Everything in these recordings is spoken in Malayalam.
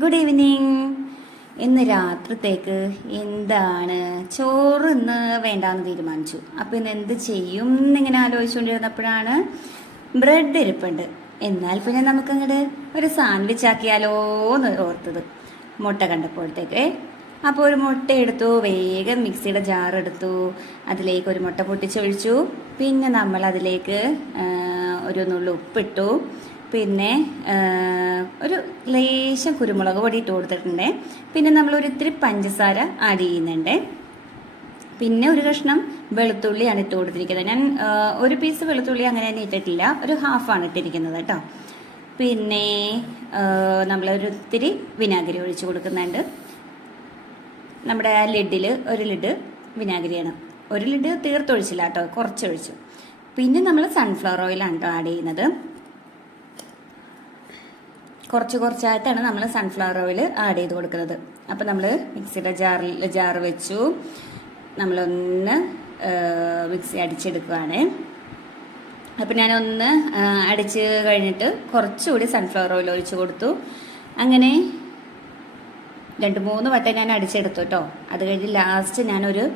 Good evening. ഇന്ന് രാത്രിത്തേക്ക് എന്താണ് ചോറ് ഇന്ന് വേണ്ടാന്ന് തീരുമാനിച്ചു. അപ്പോൾ ഇന്ന് എന്ത് ചെയ്യും എന്നിങ്ങനെ ആലോചിച്ചുകൊണ്ടിരുന്നപ്പോഴാണ് ബ്രെഡ് ഇരിപ്പുണ്ട്. എന്നാൽ പിന്നെ നമുക്കങ്ങോട്ട് ഒരു സാൻഡ്വിച്ച് ആക്കിയാലോ എന്ന് ഓർത്തത് മുട്ട കണ്ടപ്പോഴത്തേക്ക്. അപ്പോൾ ഒരു മുട്ട എടുത്തു, വേഗം മിക്സിയുടെ ജാർ എടുത്തു, അതിലേക്ക് ഒരു മുട്ട പൊട്ടിച്ചൊഴിച്ചു. പിന്നെ നമ്മൾ അതിലേക്ക് ഒരു നുള്ളു ഉപ്പിട്ടു, പിന്നെ ഒരു ലേശം കുരുമുളക് പൊടി ഇട്ട് കൊടുത്തിട്ടുണ്ട്. പിന്നെ നമ്മളൊരു ഇത്തിരി പഞ്ചസാര ആഡ് ചെയ്യുന്നുണ്ട്. പിന്നെ ഒരു കഷ്ണം വെളുത്തുള്ളിയാണ് ഇട്ട് കൊടുത്തിരിക്കുന്നത്. ഞാൻ ഒരു പീസ് വെളുത്തുള്ളി അങ്ങനെ തന്നെ ഇട്ടിട്ടില്ല, ഒരു ഹാഫാണ് ഇട്ടിരിക്കുന്നത് കേട്ടോ. പിന്നെ നമ്മളൊരു ഇത്തിരി വിനാഗിരി ഒഴിച്ച് കൊടുക്കുന്നുണ്ട്. നമ്മുടെ ആ ലിഡിൽ ഒരു ലിഡ് വിനാഗിരിയാണ്. ഒരു ലിഡ് തീർത്തൊഴിച്ചില്ല കേട്ടോ, കുറച്ചൊഴിച്ചു. പിന്നെ നമ്മൾ സൺഫ്ലവർ ഓയിലാണ് കേട്ടോ ആഡ് ചെയ്യുന്നത്. കുറച്ചായിട്ടാണ് നമ്മൾ സൺഫ്ലവർ ഓയിൽ ആഡ് ചെയ്ത് കൊടുക്കുന്നത്. അപ്പോൾ നമ്മൾ മിക്സിയുടെ ജാർ വെച്ചു, നമ്മളൊന്ന് മിക്സി അടിച്ചെടുക്കുകയാണ്. അപ്പോൾ ഞാനൊന്ന് അടിച്ച് കഴിഞ്ഞിട്ട് കുറച്ചുകൂടി സൺഫ്ലവർ ഓയിൽ ഒഴിച്ച് കൊടുത്തു. അങ്ങനെ 2-3 വട്ടം ഞാൻ അടിച്ചെടുത്തു കേട്ടോ. അത് കഴിഞ്ഞ് ലാസ്റ്റ് ഞാനൊരു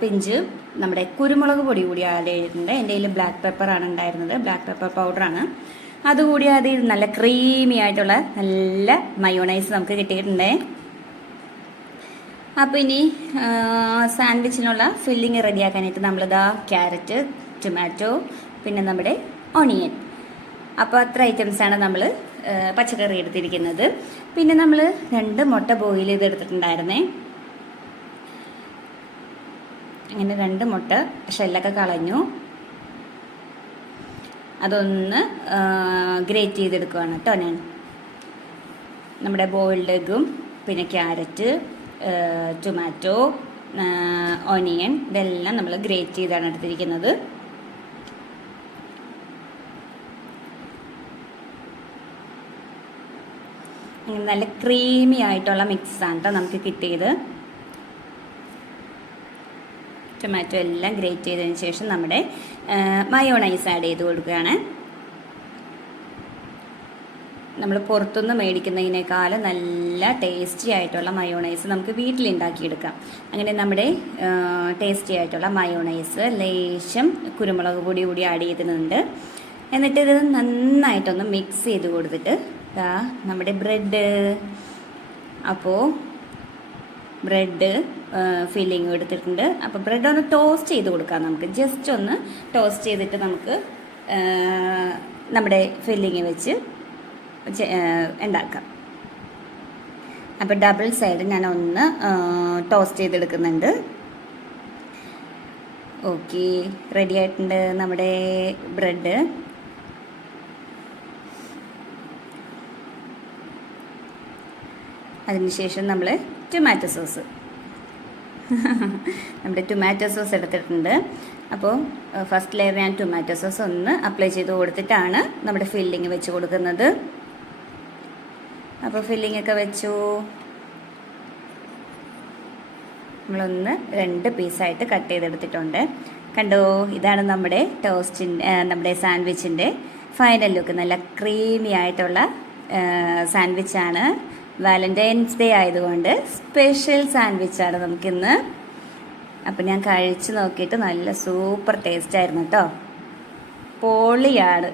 പിഞ്ച് നമ്മുടെ കുരുമുളക് പൊടി കൂടി ആഡ് ചെയ്തിട്ടുണ്ട്. എൻ്റെ കയ്യിൽ ബ്ലാക്ക് പെപ്പറാണ് ഉണ്ടായിരുന്നത്, ബ്ലാക്ക് പെപ്പർ പൗഡറാണ്. അതുകൂടി അതിൽ നല്ല ക്രീമി ആയിട്ടുള്ള നല്ല മയോണൈസ് നമുക്ക് കിട്ടിയിട്ടുണ്ടേ. അപ്പോൾ ഇനി സാൻഡ്വിച്ചിനുള്ള ഫില്ലിങ് റെഡിയാക്കാനായിട്ട് നമ്മളിതാ ക്യാരറ്റ്, ടൊമാറ്റോ, പിന്നെ നമ്മുടെ ഓണിയൻ, അപ്പോൾ അത്ര ഐറ്റംസാണ് നമ്മൾ പച്ചക്കറി എടുത്തിരിക്കുന്നത്. പിന്നെ നമ്മൾ 2 മുട്ട ബോയിൽ ചെയ്തെടുത്തിട്ടുണ്ടായിരുന്നേ. അങ്ങനെ 2 മുട്ട ഷെല്ലൊക്കെ കളഞ്ഞു, അതൊന്ന് ഗ്രേറ്റ് ചെയ്തെടുക്കുകയാണ് കേട്ടോ ഞാൻ. നമ്മുടെ ബോയിൽഡ് എഗ്ഗും പിന്നെ ക്യാരറ്റ്, ടൊമാറ്റോ, ഓണിയൻ ഇതെല്ലാം നമ്മൾ ഗ്രേറ്റ് ചെയ്താണ് എടുത്തിരിക്കുന്നത്. അങ്ങനെ നല്ല ക്രീമി ആയിട്ടുള്ള മിക്സാണ് കേട്ടോ നമുക്ക് കിട്ടിയത്. ടൊമാറ്റോ എല്ലാം ഗ്രേറ്റ് ചെയ്തതിന് ശേഷം നമ്മുടെ മയോണൈസ് ആഡ് ചെയ്ത് കൊടുക്കുകയാണ്. നമ്മൾ പുറത്തുനിന്ന് മേടിക്കുന്നതിനേക്കാളും നല്ല ടേസ്റ്റി ആയിട്ടുള്ള മയോണൈസ് നമുക്ക് വീട്ടിലുണ്ടാക്കിയെടുക്കാം. അങ്ങനെ നമ്മുടെ ടേസ്റ്റി ആയിട്ടുള്ള മയോണൈസ് ലേശം കുരുമുളക് പൊടി കൂടി ആഡ് ചെയ്തിട്ടുണ്ട്. എന്നിട്ട് ഇത് നന്നായിട്ടൊന്ന് മിക്സ് ചെയ്ത് കൊടുത്തിട്ട് നമ്മുടെ ബ്രെഡ്, അപ്പോൾ ബ്രെഡ് ഫില്ലിങ് എടുത്തിട്ടുണ്ട്. അപ്പോൾ ബ്രെഡ് ഒന്ന് ടോസ്റ്റ് ചെയ്ത് കൊടുക്കാം നമുക്ക്. ജസ്റ്റ് ഒന്ന് ടോസ്റ്റ് ചെയ്തിട്ട് നമുക്ക് നമ്മുടെ ഫില്ലിങ് വെച്ച് ഉണ്ടാക്കാം. അപ്പോൾ ഡബിൾ സൈഡ് ഞാൻ ഒന്ന് ടോസ്റ്റ് ചെയ്തെടുക്കുന്നുണ്ട്. ഓക്കെ, റെഡി ആയിട്ടുണ്ട് നമ്മുടെ ബ്രെഡ്. അതിനുശേഷം നമ്മൾ ടൊമാറ്റോ സോസ് നമ്മുടെ ടൊമാറ്റോ സോസ് എടുത്തിട്ടുണ്ട്. അപ്പോൾ ഫസ്റ്റ് ലെയർ ഞാൻ ടൊമാറ്റോ സോസ് ഒന്ന് അപ്ലൈ ചെയ്ത് കൊടുത്തിട്ടാണ് നമ്മുടെ ഫില്ലിങ് വെച്ച് കൊടുക്കുന്നത്. അപ്പോൾ ഫില്ലിംഗ് ഒക്കെ വെച്ചു. നമ്മളൊന്ന് 2 പീസായിട്ട് കട്ട് ചെയ്തെടുത്തിട്ടുണ്ട്. കണ്ടോ, ഇതാണ് നമ്മുടെ നമ്മുടെ സാൻഡ്വിച്ചിൻ്റെ ഫൈനൽ ലുക്ക്. നല്ല ക്രീമി ആയിട്ടുള്ള സാൻഡ്വിച്ചാണ്. വാലന്റൈൻസ് ഡേ ആയതുകൊണ്ട് സ്പെഷ്യൽ സാൻഡ്വിച്ചാണ് നമുക്കിന്ന്. അപ്പം ഞാൻ കഴിച്ച് നോക്കിയിട്ട് നല്ല സൂപ്പർ ടേസ്റ്റ് ആയിരുന്നു കേട്ടോ, പൊളിയാണ്.